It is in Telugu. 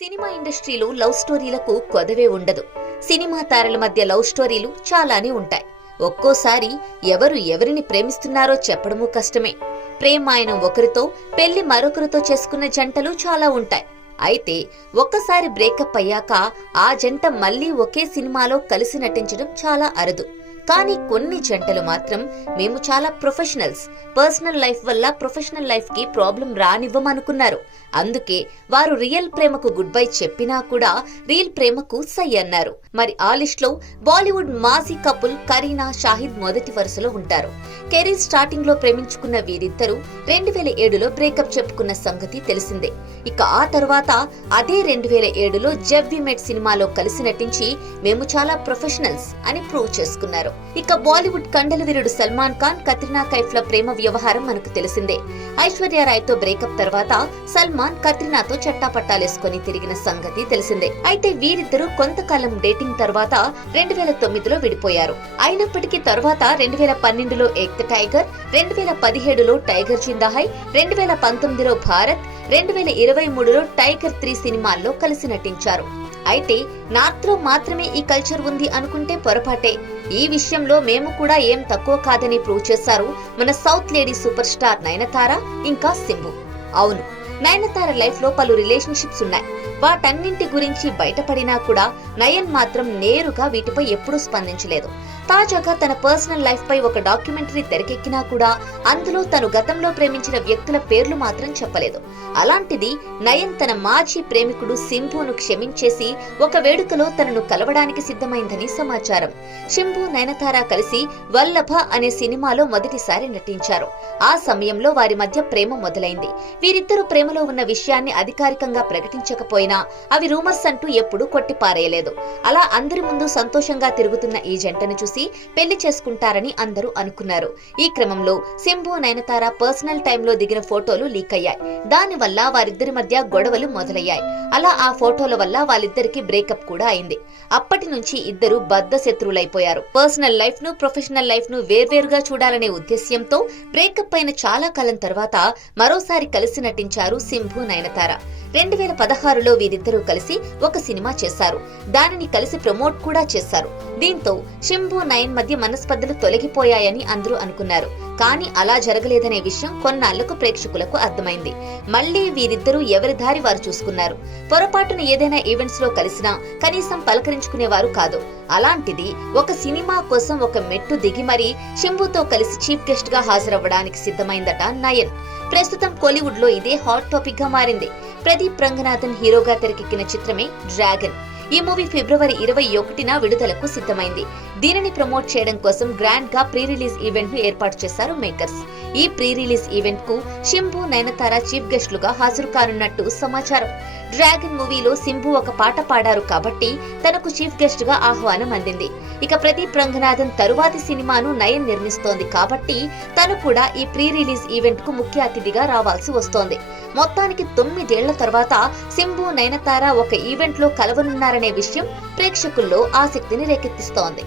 సినిమా ఇండస్ట్రీలో లవ్ స్టోరీలకు కొదవే ఉండదు. సినిమా తారల మధ్య లవ్ స్టోరీలు చాలానే ఉంటాయి. ఒక్కోసారి ఎవరు ఎవరిని ప్రేమిస్తున్నారో చెప్పడమూ కష్టమే. ప్రేమాయణం ఒకరితో, పెళ్లి మరొకరితో చేసుకున్న జంటలు చాలా ఉంటాయి. అయితే ఒక్కసారి బ్రేకప్ అయ్యాక ఆ జంట మళ్లీ ఒకే సినిమాలో కలిసి నటించడం చాలా అరుదు. కానీ కొన్ని జంటలు మాత్రం మేము చాలా ప్రొఫెషనల్స్, పర్సనల్ లైఫ్ వల్ల ప్రొఫెషనల్ లైఫ్ కి ప్రాబ్లం రానివ్వమనుకున్నారు. అందుకే వారు రియల్ ప్రేమకు గుడ్ బై చెప్పినా కూడా రియల్ ప్రేమకు సై అన్నారు. మరి ఆ లిస్ట్ లో బాలీవుడ్ మాజీ కపుల్ కరీనా, షాహిద్ మొదటి వరుసలో ఉంటారు. కెరీర్ స్టార్టింగ్ లో ప్రేమించుకున్న వీరిద్దరూ 2007లో బ్రేకప్ చెప్పుకున్న సంగతి తెలిసిందే. ఇక ఆ తర్వాత అదే 2007లో జబ్ వి మెట్ సినిమాలో కలిసి నటించి మేము చాలా ప్రొఫెషనల్స్ అని ప్రూవ్ చేసుకున్నారు. ఇక బాలీవుడ్ కండల వీరుడు సల్మాన్ ఖాన్, కత్రినా కైఫ్ల ప్రేమ వ్యవహారం మనకు తెలిసిందే. ఐశ్వర్య రాయ్ తో బ్రేకప్ తర్వాత సల్మాన్ కత్రినాతో చట్టాపట్టాలేసుకుని తిరిగిన సంగతి తెలిసిందే. అయితే వీరిద్దరూ కొంతకాలం డేటింగ్ తర్వాత 2009లో విడిపోయారు. అయినప్పటికీ తర్వాత 2012లో ఏక్ ద టైగర్, 2017లో టైగర్ జిందా హై, 2019లో భారత్, 2023లో టైగర్ 3 సినిమాల్లో కలిసి నటించారు. అయితే నార్త్ లో మాత్రమే ఈ కల్చర్ ఉంది అనుకుంటే పొరపాటే. ఈ విషయంలో మేము కూడా ఏం తక్కువ కాదని ప్రూవ్ చేశారు మన south lady super star Nayanthara ఇంకా సింబు. అవును, నయనతార లైఫ్ లో పలు రిలేషన్షిప్స్ ఉన్నాయి. వాటన్నింటి గురించి బయటపడినా కూడా నయన్ మాత్రం నేరుగా వీటిపై ఎప్పుడూ స్పందించలేదు. తాజాగా తన పర్సనల్ లైఫ్ పై ఒక డాక్యుమెంటరీ తెరకెక్కినా కూడా అందులో తను గతంలో ప్రేమించిన వ్యక్తుల పేర్లు మాత్రం చెప్పలేదు. అలాంటిది నయన్ తన మాజీ ప్రేమికుడు సింబును క్షమించేసి ఒక వేడుకలో తనను కలవడానికి సిద్ధమైందని సమాచారం. సింబు, నయనతార కలిసి వల్లభ అనే సినిమాలో మొదటిసారి నటించారు. ఆ సమయంలో వారి మధ్య ప్రేమ మొదలైంది. వీరిద్దరూ ప్రేమలో ఉన్న విషయాన్ని అధికారికంగా ప్రకటించకపోయినా అవి రూమర్స్ అంటూ ఎప్పుడూ కొట్టిపారేయలేదు. అలా అందరి ముందు సంతోషంగా తిరుగుతున్న ఈ జంటను చూసి పెళ్లి చేసుకుంటారని అందరూ అనుకున్నారు. ఈ క్రమంలో సింబు, నయనతార పర్సనల్ టైంలో దిగిన ఫోటోలు లీక్ అయ్యాయి. దాని వల్ల వారిద్దరి మధ్య గొడవలు మొదలయ్యాయి. అలా ఆ ఫోటోల వల్ల వాళ్ళిద్దరికి బ్రేకప్ కూడా అయింది. అప్పటి నుంచి ఇద్దరు బద్ధ శత్రువులైపోయారు. పర్సనల్ లైఫ్ ను, ప్రొఫెషనల్ లైఫ్ ను వేర్వేరుగా చూడాలనే ఉద్దేశ్యంతో బ్రేకప్ అయిన చాలా కాలం తర్వాత మరోసారి కలిసి నటించారు సింబు, నయనతార. 2016లో వీరిద్దరూ కలిసి ఒక సినిమా చేశారు. దానిని కలిసి ప్రమోట్ కూడా చేశారు. దీంతో సింబు, నయన్ మధ్య మనస్పర్ధలు తొలగిపోయాయని అందరూ అనుకున్నారు. కానీ అలా జరగలేదనే విషయం కొన్నాళ్లకు ప్రేక్షకులకు అర్థమైంది. మళ్లీ వీరిద్దరూ ఎవరి దారి వారు చూసుకున్నారు. పొరపాటున ఏదైనా ఈవెంట్స్ లో కలిసినా కనీసం పలకరించుకునేవారు కాదు. అలాంటిది ఒక సినిమా కోసం ఒక మెట్టు దిగి మరీ సింబుతో కలిసి చీఫ్ గెస్ట్ గా హాజరవ్వడానికి సిద్ధమైందట నయన్. ప్రస్తుతం కోలీవుడ్ లో ఇదే హాట్ టాపిక్ గా మారింది. ప్రదీప్ రంగనాథన్ హీరోగా తెరకెక్కిన చిత్రమే డ్రాగన్. ఈ మూవీ ఫిబ్రవరి 21న విడుదలకు సిద్ధమైంది. దీనిని ప్రమోట్ చేయడం కోసం గ్రాండ్ గా ప్రీ రిలీజ్ ఈవెంట్ ను ఏర్పాటు చేశారు మేకర్స్. ఈ ప్రీ రిలీజ్ ఈవెంట్ కు సింబు, నయనతార చీఫ్ గెస్ట్లుగా హాజరు కానున్నట్టు సమాచారం. డ్రాగన్ మూవీలో సింబు ఒక పాట పాడారు కాబట్టి తనకు చీఫ్ గెస్ట్ గా ఆహ్వానం అందింది. ఇక ప్రదీప్ రంగనాథన్ తరువాతి సినిమాను నయన్ నిర్మిస్తోంది కాబట్టి తను కూడా ఈ ప్రీ రిలీజ్ ఈవెంట్ కు ముఖ్య అతిథిగా రావాల్సి వస్తోంది. మొత్తానికి 9 ఏళ్ల తర్వాత సింబు, నయనతార ఒక ఈవెంట్ లో కలవనున్నారనే విషయం ప్రేక్షకుల్లో ఆసక్తిని రేకెత్తిస్తోంది.